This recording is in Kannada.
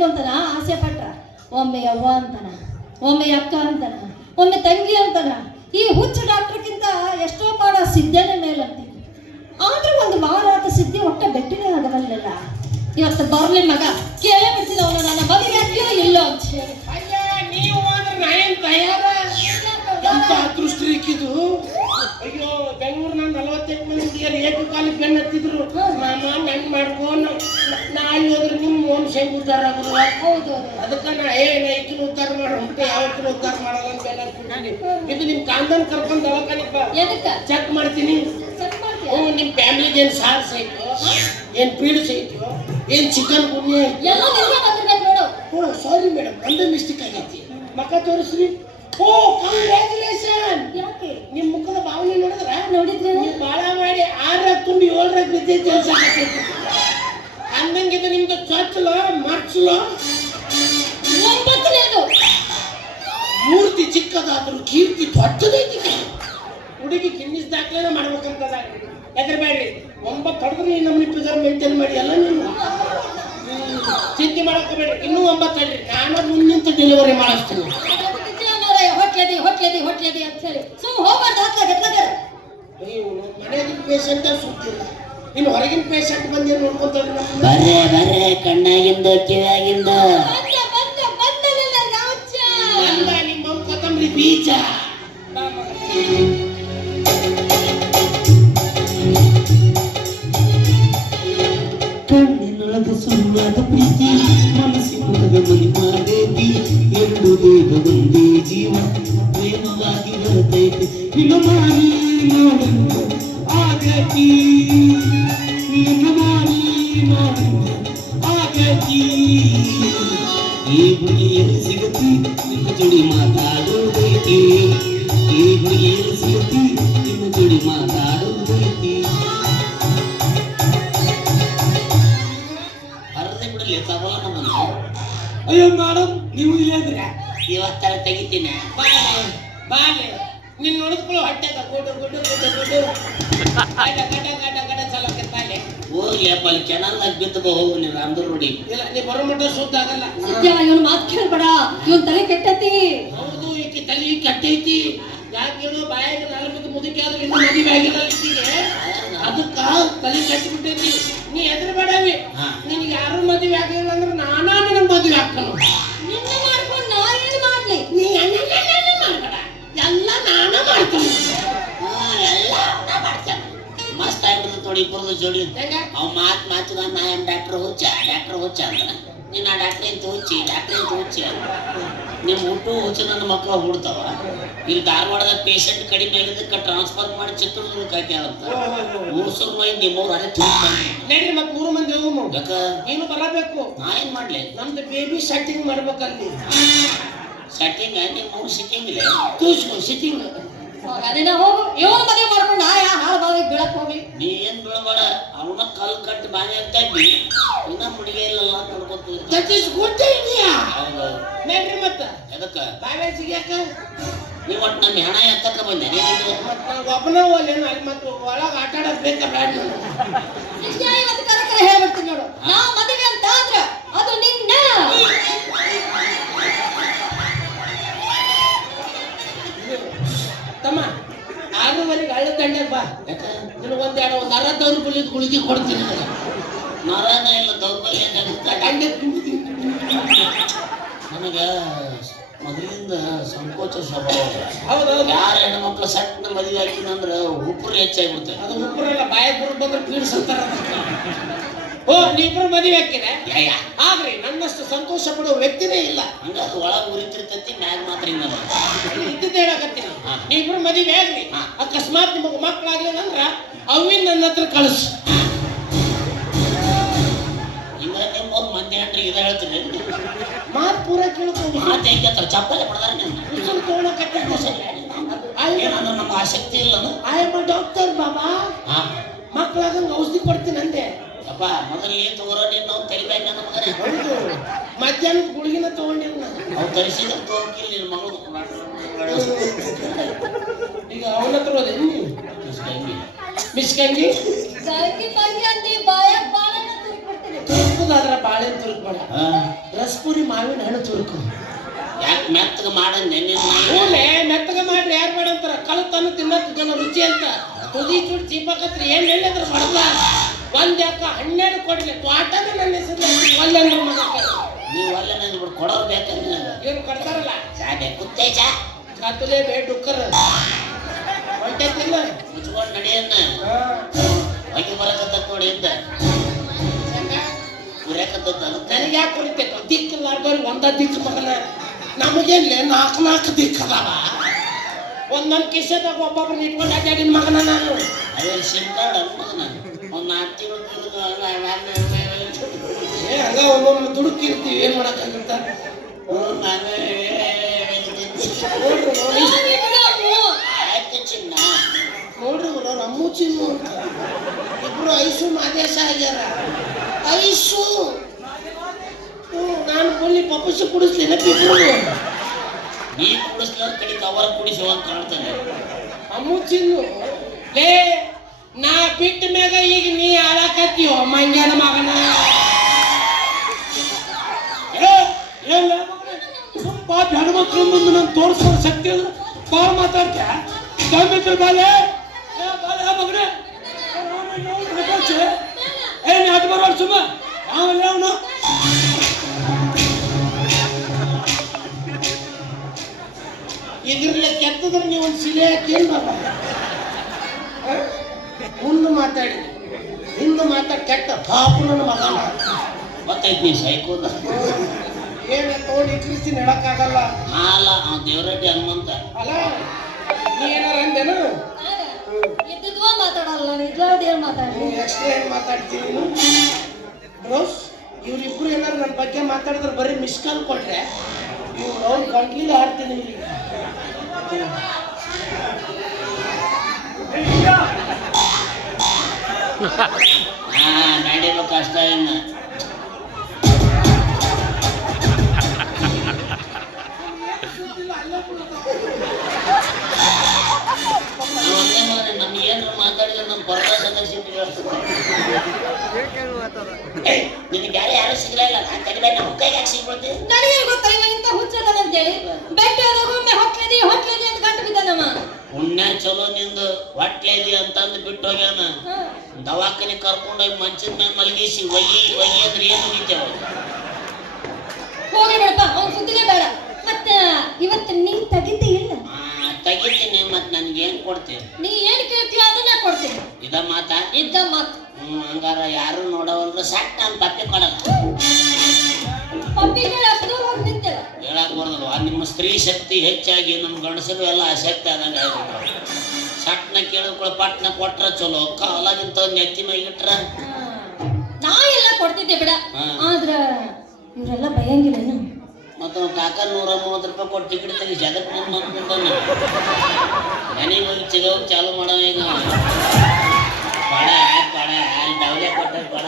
ಬೇಕು ಅಂತನ ಆಸೆ ಪಟ್ರ ಒಮ್ಮೆ ಅವ್ವ ಅಂತನ, ಒಮ್ಮೆ ಅಕ್ಕ ಅಂತನ, ಒಮ್ಮೆ ತಂಗಿ ಅಂತನ. ಈ ಹುಚ್ಚ ಡಾಕ್ಟರ್ಗಿಂತ ಎಷ್ಟೋ ಪಾಡ ಸಿದ್ಧನೇ ಮೇಲಂತಿ. ಆದ್ರೂ ಒಂದು ವಾರ ಆತ ಸಿದ್ಧಿ ಒಟ್ಟ ಬೆಟ್ಟಿನೇ ಆಗಬಲ್ಲ. ಇವತ್ತು ಬರ್ಲಿ ಮಗ ಕೇಳೇ ಬಿಡ್ತಿದ್ದ ಅವನು ನನ್ನ ಮದುವೆ ಆಗ್ತೀಯೋ ಇಲ್ಲೋ ಅಂತ ಹೇಳಿ. ನೀವು ತಯಾರ ದೃಷ್ಟಿ ಇಕ್ಕಿದ್ದು. ಅಯ್ಯೋ ಬೆಂಗಳೂರಿನ 48 ಮಂದಿ ಹುಡುಗಿಯರು ಏಕಕಾಲಿಕ ಬೆನ್ನು ಹತ್ತಿದ್ರು. ಮಾಮ ನನ್ ಮಾಡ್ಕೊಂಡು ನಾಳೆ ಹೋದ್ರೆ ನಿಮ್ಮ ವಂಶ ಹೆಂಗ್ ಉದ್ಧಾರ ಆಗುದು? ಹೌದು, ಅದಕ್ಕೆ ನಾ ಈಕಿನ ಉದ್ಧಾರ ಮಾಡೋಣ ಯಾವತ್ತಿನ ಉದ್ಧಾರ ಮಾಡಲ್ಲ ಅಂತ ಬೆನ್ನ ಇದು ನಿಮ್ ಕಾಂದನ್ ಕರ್ಕೊಂಡು ದವಾಖಾನಿಗೆ ಚೆಕ್ ಮಾಡ್ತೀನಿ. ನಿಮ್ ಫ್ಯಾಮಿಲಿಗೆ ಏನ್ ಸಾರ್ಸ್ ಐತೋ, ಏನ್ ಪೀಡ್ಸ್ ಐತೋ, ಏನ್ ಚಿಕನ್ ಗುನ್ನೆ ಐತೋ. ಓ ಸಾರಿ ಮೇಡಮ್, ನಂದೇ ಮಿಸ್ಟೇಕ್ ಆಗೈತಿ. ಮಕ್ಕ ತೋರಿಸ್ರಿ. ಓ ಕಂಗ್ರ್ಯಾಚುಲೇಷನ್. ನಿಮ್ ಮುಖದ ಭಾವನೆ ನೋಡಿದ್ರೆ ನೀವು ಬಾಳ ಮಾಡಿ 6 ತುಂಬಿ 7 ಬಿದ್ದೈತಿ ಅನ್ಸಕತ್ತೈತಿ. ಅಂದಂಗಿದು ನಿಮ್ದು ಚೊಚ್ಚಲೋ ಮರ್ಚಲೋ 9ನೇದು ಮೂರ್ತಿ ಚಿಕ್ಕದಾದ್ರೂ ಕೀರ್ತಿ ದೊಡ್ಡದೈತಿ. ಹುಡುಗಿ ಗಿನ್ನಿಸ್ ದಾಖಲೆ ಮಾಡ್ಬೇಕಂತದ. ಹೆದರ್ಬೇಡ್ರಿ, 9 ಹೊಡೆದ್ರೆ ನಮ್ಮನಿ ಪ್ರಿಸರ್ವ್ ಮೇಂಟೈನ್ ಮಾಡಿ ಎಲ್ಲ ನೀವು ಚಿಂತೆ ಮಾಡಕೋಬೇಡ್ರಿ. ಇನ್ನೂ 9 ತಡ್ರಿ, ನಾನು ಮುಂದಿಂತ ಡೆಲಿವರಿ ಮಾಡಿಸ್ತೀನಿ. ಹೊಟ್ಲೆದಿ ಅಂತ ಹೇಳಿ ಸುಮ್ ಹೋಗ್ಬಾರ್ದು. ಮನೆಯಾಗಿನ ಪೇಷಂಟ್ ಸುತ್ತಿಲ್ಲ, ಇನ್ನು ಹೊರಗಿನ ಪೇಷಂಟ್ ಬಂದು ನೋಡ್ಕೊಂತಾರೆ. ಬರ್ರೆ ಕಣ್ಣಾಗಿಂದ ಕಿವಿಯಾಗಿಂದ ನಿಮ್ಮ ಕೊತ್ತಂಬರಿ ಬೀಜ. ಕಣ್ಣಿನೊಳಗ ಸುಳ್ಳಾದ ಪ್ರೀತಿ, ಮನಸ್ಸಿನೊಳಗ ಮನಿ ಮಾಡೇತಿ. ಎರಡು ದೇಹ ಒಂದೇ ಜೀವ ಪ್ರೇಮವಾಗಿ ಬರ್ತೈತಿ. ನಿನ್ನ ಮಾಡಿ ನೋಡಿದ ಆಗತಿ, ನಿನ್ನ ಮಾಡಿ ನೋಡಿದ ಆಗತಿ. ಈ ಹುಡುಗಿಯರು ಸಿಗತಿ ನಿನ್ನ ಜೋಡಿ ಮಾತಾಡೋದೈತಿ. ಈ ಹುಡುಗಿಯರು ಸಿಗತಿ ನಿನ್ನ ಜೋಡಿ ಮಾತಾಡೋದೈತಿ. ಅರ್ಧ ಬಿಡಲಿ ತಗೋಲ್ಲ ನಮ್ಮನ್ನು. ಅಯ್ಯೋ ಮೇಡಮ್, ನೀವು ಇಲ್ಲಂದ್ರೆ ಇವತ್ತರ ತೆಗಿತೀನಿ. ಬಾಲೆ ನೀನ್ ನೋಡಿದ್ಕೊಳ್ಳೋ ಹೊಟ್ಟೆಗ ಗುಡ್ಡು ಗುಡ್ಡು ಗುಡ್ಡು ಗುಡ್ಡು ಗಡ ಚಲೋಕೆ ಬಾಲೆ ಹೋಗ್ಲಿ ಅಪ್ಪ, ಅಲ್ಲಿ ಕೆನಾಲ್ನಾಗ ಬಿದ್ದು ಹೋಗು ನೀವು ಅಂದ್ರು ನೋಡಿ. ಇಲ್ಲ, ನೀ ಬರೋ ಮಟ್ಟ ಶುದ್ಧ ಆಗಲ್ಲ. ಇವನ್ ಮಾತು ಕೇಳ್ಬೇಡ, ಇವನ್ ತಲೆ ಕೆಟ್ಟತಿ. ಹೌದು, ಈಕಿ ತಲೆ ಕೆಟ್ಟೈತಿ. ಯಾಕೆ ಹೇಳು, ಬಾಯಾಗ 4 ಮುದುಕಿ ಆದ್ರೆ ಇನ್ನು ಮದುವೆ ಆಗಿಲ್ಲ ಈಕಿಗೆ. ಅದಕ್ಕ ತಲೆ ಕೆಟ್ಟಬಿಟ್ಟೈತಿ. ನೀ ಎದ್ರ ಬೇಡವಿ, ನಿನ್ಗೆ ಯಾರು ಮದುವೆ ಆಗಿಲ್ಲ ಅಂದ್ರೆ ನಾನಾ ನಿನಗೆ ಮದುವೆ ಹಾಕನು. ನಿನ್ನ ಮಾಡ್ಕೊಂಡು ನಾ ಏನು ಮಾಡ್ಲಿ? ನೀ ಮಾಡ್ಬೇಡ, ಎಲ್ಲ ನಾನ ಮಾಡ್ತೀನಿ. ಎಲ್ಲ ಮಾಡ್ತೇನೆ. ಮಸ್ತ್ ಆಗ್ಬಿಡ್ತು ನೋಡಿ ಇಬ್ಬರದು ಜೋಡಿ. ಅವ್ ಮಾತು ನಾ ಏನ್ ಡಾಕ್ಟರ್ ಹುಚ್ಚ ಅಂತ. ನೀನ್ ಆ ಡಾಕ್ಟ್ರ್ ಅಂತ ಹುಚ್ಚಿ ನಿಮ್ ಹುಟ್ಟು ಹುಚ್ಚು ನನ್ನ ಮಕ್ಕಳು ಹುಡ್ತಾವ. ಇಲ್ಲಿ ಧಾರವಾಡದ ಪೇಷಂಟ್ ಕಡಿಮೆ ಆಗಿದ್ದಕ್ಕೆ ಟ್ರಾನ್ಸ್ಫರ್ ಮಾಡಿ ಚಿತ್ರದುರ್ಗಕ್ಕೆ ಹಾಕ್ಯಾರಂತ. ಮೂರ್ಸೂರ್ ಮಂದಿ ನಿಮ್ಮವ್ರು ಅದೇ ನಡ್ರಿ, ಮತ್ 3 ಮಂದಿ ಹೋಗು. ಯಾಕ ನೀನು ಬರಬೇಕು. ನಾ ಏನ್ ಮಾಡ್ಲಿ? ನಮ್ದು ಬೇಬಿ ಸೆಟ್ಟಿಂಗ್ ಮಾಡ್ಬೇಕಲ್ಲಿ. ಸೆಟ್ಟಿಂಗ್ ನಿಮ್ಮವ್ರು ಸಿಕ್ಕಿಂಗಿಲ್ಲ. ತೂಸ್ಕೊ ಸಿಟ್ಟಿಂಗ್. ಅದೇನ ಹೋಗು, ಇವನು ಮದುವೆ ಮಾಡ್ಕೊಂಡು ನಾ ಯಾ ಹಾಳು ಬಾವಿಗೆ ಬೀಳಕ್ ಹೋಗಿ. ನೀ ಏನ್ ಬೀಳಬೇಡ, ಅವನ ಕಲ್ ಕಟ್ಟು ಬಾವಿ ಅಂತ ಇನ್ನ ಮುಡಿಗೆ ಇಲ್ಲ ನೋಡ್ಕೊತೀವಿ. That is good idea. ಹೌದು, ನಡ್ರಿ ಮತ್ತ ಎದಕ್ಕ ಬಾವೆ ಸಿಗ್ಯಾಕ ನೀವು ಒಟ್ಟು ನಮ್ಮ ಹೆಣ ಎತ್ತಕ್ಕ ಬಂದೆ. ಒಬ್ಬನ ಹೋಲೇನು ಅಲ್ಲಿ ಮತ್ತೆ ಒಳಗೆ ಆಟ ಆಡೋದು ಬೇಕಾ ಬ್ಯಾಡ? ಇವತ್ತು ಕರೆಕ್ಟ್ ಹೇಳ್ಬಿಡ್ತೀನಿ ನೋಡು. ನಾ ಮದುವೆ ಅಂತ ಆದ್ರ ಅದು ನಿನ್ನ. ತಮ್ಮ 6:30ಗೆ ಹಳ್ಳ ದಂಡೆಗೆ ಬಾ. ನಿನಗೆ ಒಂದು $60,000 ಗುಳಿಗೆ ಕೊಡ್ತೀನಿ. ನರನ ಇಲ್ಲ ದೌರ್ಬಲ್ಯ ನನಗೆ ಮೊದಲಿಂದ ಸಂಕೋಚ ಸ್ವಭಾವ. ಹೌದೌದು, ಯಾರ ಹೆಣ್ಮಕ್ಳು ಸಣ್ಣ ಮದುವೆ ಹಾಕಿದಂದ್ರೆ ಉಪ್ಪರು ಹೆಚ್ಚಾಗ್ಬಿಡ್ತೇವೆ. ಅದು ಉಪ್ಪರಲ್ಲ, ಬಾಯ ಬುರ್ ಬಂದ್ರೆ ಪೀಡಿಸಂತಾರ. ಓ, ನೀವಿಬ್ರು ಮದುವೆ ಹಾಕಿದೆ ಆಗ್ರಿ, ನನ್ನಷ್ಟು ಸಂತೋಷ ಪಡುವ ವ್ಯಕ್ತಿನೇ ಇಲ್ಲ. ಹಂಗಾದ್ರೆ ಒಳಗೆ ಉರಿತಿರ್ತೈತಿ, ಮ್ಯಾಗ ಮಾತ್ರ ಇದ್ದಿದ್ದು ಹೇಳಕತ್ತೀನಿ. ನೀವಿಬ್ರು ಮದುವೆ ಆಗ್ರಿ, ಅಕಸ್ಮಾತ್ ನಿಮಗೆ ಮಕ್ಕಳಾಗ್ಲಿಲ್ಲ ಅಂದ್ರ ಅವಿನ ನನ್ನ ಹತ್ರ ಕಳಿಸು. ಈಗ ನಿಮ್ಮ ಮಂದಿ ಹೆಣ್ರಿಗೆ ಇದ ಹೇಳ್ತೀರಿ. ಮಾತು ಪೂರ ಕೇಳ್ಕೊಂಡು ಮಾತು ಹೆಂಗೆ ಚಪ್ಪಲೆ ಪಡ್ದಾರ ನೀವು ತಗೊಳಕತ್ತೀನಿ. ಏನಂದ್ರೆ ನಮ್ಮ ಆಸಕ್ತಿ ಇಲ್ಲನು. ಐ ಆಮ್ ಅ ಡಾಕ್ಟರ್ ಬಾಬಾ. ಮಕ್ಕಳಾಗಂಗೆ ಔಷಧಿ ಕೊಡ್ತೀನಿ ಅಂದೆ. ಅಪ್ಪ ಮೊದಲು ಏನ್ ತಗೋರೋ ನೀನು ನಾವು ತೆರಿಬೇಕು ನನ್ನ ಮಗನೇ. ಮಧ್ಯಾಹ್ನದ ಗುಳಿಗಿನ ತಗೊಂಡಿಲ್ಲ. ಅವು ತರಿಸಿದ್ರೆ ತಗೋಕಿಲ್ಲ ನಿನ್ನ ಮಗಳು. ಈಗ ಅವನ ಹತ್ರ ಹೋದೆ ಮಿಸ್ಕಂಗಿ ತಂಗಿ ಅಂದಿ ಬಾಯಾಗ ಬಾಳನ್ನ ತಿರುಗಿ ಬಿಡ್ತೀನಿ. ತುರುಕುದಾದ್ರ ಬಾಳ ಬಾಳೆಹಣ್ಣು ತುರುಕ್ಬೇಡ, ರಸಪುರಿ ಮಾವಿನ ಹಣ್ಣು ತುರುಕು. ಯಾಕೆ ಮೆತ್ತಗ ಮಾಡಂದೆ ಹೂಲೆ ಮೆತ್ತಗ ಮಾಡ್ರಿ ಯಾರು ಬೇಡ ಅಂತಾರ. ಕಳತನ ತಿನ್ನಕ್ ಜನ ರುಚಿ ಅಂತ ತುದಿ ಚೂಡ್ ಚೀಪಕತ್ರಿ ಏನ್ ಹೇಳಿದ್ರ ಬಡದ ಒಂದ್ ಯಾಕ 12 ಕೊಡ್ಲಿ ತ್ವಾಟನ ನನ್ನ ಹೆಸರು ಒಲ್ಲೆಂದ್ರ ಮಗ ನೀವು ಒಳ್ಳೆ ನನ್ ಬಿಡು ಕೊಡೋರು ಬೇಕಂದ್ರೆ ಏನು ಕೊಡ್ತಾರಲ್ಲ ಸಾಡೆ ಕುತ್ತೇಜ ಕಾತುಲೆ ಬೇ ಡುಕ್ಕರ್ ಹೊಂಟೈತಿಲ್ಲ ಮುಚ್ಕೊಂಡು ನಡಿಯನ್ನ ಹೊಗೆ ಬರಕತ್ತ ನೋಡಿ ಇಂದ ಕುರ್ಯಾಕತ್ತ ನನಗೆ ಯಾಕೆ ಕುರಿತೈತೆ ದಿಕ್ಕಿಲ್ಲಾರ್ದವ್ರಿಗೆ ಒಂದ ದಿಕ್ಕು ಮಗನ. ನಮಗೇನ್ಲೆ 4 ದಿಕ್ಕದಾವ. ಒಂದೊಂದು ಕಿಸೆದಾಗ ಒಬ್ಬೊಬ್ಬರು ಇಟ್ಕೊಂಡು ಅಡ್ಡಾಡಿನ ಮಗನ ನಾನು. ಅದೇ ಸಿಮ್ ಕಾರ್ಡ್ ಅನ್ಮಗನ ಒಂದು 4 ತಿಂಗಳು ಹಂಗ ಒಮ್ಮೊಮ್ಮೆ ದುಡುಕಿರ್ತೀವಿ ಏನ್ ಮಾಡಕ್ಕಾಗತ್ತ. ಆಯ್ತು ಚಿನ್ನ ನೋಡ್ರಿ ರಮ್ಮು ಚಿನ್ನು ಅಂತ ಇಬ್ರು ಐಸು ಮಾದೇಶ ಆಗ್ಯಾರ. ಐಸು ನಾನು ಬಲ್ಲಿ ಪಪ್ಪಸು ಕುಡಿಸ್ಲಿಲ್ಲ ಇಬ್ರು. ನೀ ಕುಡಿಸ್ಲಾರ ಕಡೆ ಕವರ್ ಕುಡಿಸುವ ಅಂತ ಕಾಣ್ತಾನೆ. ಅಮ್ಮು ಚಿನ್ನು ಲೇ ನಾ ಬಿಟ್ಟ ಮ್ಯಾಗ ಈಗ ನೀ ಆಳಾಕತ್ತೀವ ಮಂಗ್ಯಾನ ಮಗನ. ಪಾಪ ಹೆಣ್ಮಕ್ಳು ಮುಂದೆ ನಾನು ತೋರಿಸೋ ಶಕ್ತಿ ಅಂದ್ರೆ ಬಾಳ ಮಾತಾಡ್ತೀಯ. ದಮ್ಮಿದ್ರ ಬಾಲೆ ಮಗನೇ ಏನ್ ಅದು ಬರೋಲ್ಲ ಸುಮ್ಮ ಆಮೇಲೆ ಅವನು ಇದ್ರಲ್ಲ ಕೆತ್ತದ್ರೆ ನೀವು ಒಂದು ಸಿಲೆ ಹಾಕೇನ್ ಬಾಬಾ ಮುಂದೆ ಮಾತಾಡಿ ಹಿಂದೆ ಮಾತಾಡಿ ಕೆಟ್ಟ ಪಾಪು ನನ್ನ ಮಗನ ಗೊತ್ತೈತಿ ನೀ ಸೈಕೋದ ಏನ ತೋಡಿ ಕ್ರಿಸ್ತಿನ ಹೇಳಕ್ಕಾಗಲ್ಲ. ಅಲ್ಲ ಅವ ದೇವರೆಡ್ಡಿ ಹನುಮಂತ ಅಲ್ಲ ನೀ ಏನಾರ ಅಂದೇನು ಇದ್ದಿದ್ವ ಮಾತಾಡಲ್ಲ ನಿಜವಾದ ಏನ್ ಮಾತಾಡ್ಲಿ. ಎಕ್ಸ್ಟ್ರಾ ಏನ್ ಮಾತಾಡ್ತೀನಿ ರೋಸ್ ಇವ್ರಿಬ್ರು ಏನಾರು ನನ್ನ ಬಗ್ಗೆ ಮಾತಾಡಿದ್ರೆ ಬರೀ ಮಿಸ್ ಕಾಲ್ ಕೊಟ್ರೆ ಇವ್ರು ಅವ್ರು ಗಂಟ್ಲಿಲ್ಲ ಹಾಡ್ತೀನಿ ಇವ್ರಿಗೆ. ನಡಿಬೇಕು ಅಷ್ಟ ಇನ್ನು ಒಂದೇ ಮಗನೇ ನಮ್ಗೆ ಏನಾರ ಮಾತಾಡಿದ್ರೆ ನಮ್ಮ ಪರದ ಸದಸ್ಯ ನಿನಗೆ ಯಾರು ಸಿಗಲಿಲ್ಲ ನಾನು ತಡಿಬೇಡ ನಮ್ಮ ಕೈಗೆ ಯಾಕೆ ಸಿಗ್ಬಿಡ್ತೀವಿ. ನನಗೆ ಗೊತ್ತಾ ಇವ ಇಂತ ಹುಚ್ಚದನಂತೇಳಿ ಬೆಟ್ಟದೊಮ್ಮೆ ಹೊಟ್ಲೇದಿ ಅಂತ ಗಂಟು ಬಿದ್ದಾನಮ್ಮ. ಪುಣ್ಯ ಚಲೋ ನಿಂದು ಹೊಟ್ಲೇದಿ ಅಂತಂದು ಬಿಟ್ಟು ಹೋಗ್ಯಾನ. ದವಾಖಾನೆ ಕರ್ಕೊಂಡೋಗಿ ಮಂಚದ ಮೇಲೆ ಮಲಗಿಸಿ ಒಗಿ ಅಂದ್ರೆ ಏನು ನಿಂತೇವ ಹೋಗಿ ಬೇಡಪ್ಪ ಅವ್ನು ಸುದ್ದಿನೇ ಬೇಡ. ಮತ್ತೆ ಇವತ್ತು ನೀ ತೆಗಿದ್ದೆ ಇಲ್ಲ ತೆಗಿತೀನಿ ಮತ್ತೆ ನನ್ಗೇನ್ ಕೊಡ್ತೀವಿ. ನೀ ಏನ್ ಕೇಳ್ತೀವ ಅದನ್ನ ಕೊಡ್ತೀನಿ. ಇದ ಮಾತಾ ಇದ್ದ ಮಾತು. ಹಂಗಾರ ಯಾರು ನೋಡವಲ್ರು ಸಾಕ್ ನಾನು ಪಪ್ಪಿ ಕೊಡಲ್ಲ. ಪಪ್ಪಿ ಕೇಳಿ ಅಷ್ಟು ಹೋಗಿ ನಿಂತೇವ ಹೇಳಕ್ ಬರೋದಲ್ವಾ ನಿಮ್ಮ ಸ್ತ್ರೀ ಶಕ್ತಿ ಹೆಚ್ಚಾಗಿ ನಮ್ಮ ಗಂಡಸರು ಎಲ್ಲ ಆಸಕ್ತಿ ಆದಂಗೆ ಆಗ್ಬಿಟ್ರು. ಸಟ್ನ ಕೇಳಿದ್ಕೊಳ್ಳ ಪಟ್ನ ಕೊಟ್ರ ಚಲೋ ಕಾಲಾಗಿಂತ ನೆತ್ತಿ ಮೈಗಿಟ್ರ ನಾ ಎಲ್ಲ ಕೊಡ್ತಿದ್ದೆ ಬಿಡ. ಆದ್ರ ಇವರೆಲ್ಲ ಬಯಂಗಿಲ್ಲ. ಮತ್ತು ಕಾಕ 130 ರೂಪಾಯಿ ಕೊಟ್ಟು ಟಿಕೆಟ್ ತೆಗಿ ಜಗತ್ ನನ್ನ ಮಕ್ಕಳು ಮನೆಗೆ ಹೋಗಿ ಸಿಗೋಗಿ ಚಾಲು ಮಾಡೋ ಈಗ ಪಡ ಅಲ್ಲಿ ಡವಲೆ ಕೊಟ್ಟ ಪಡ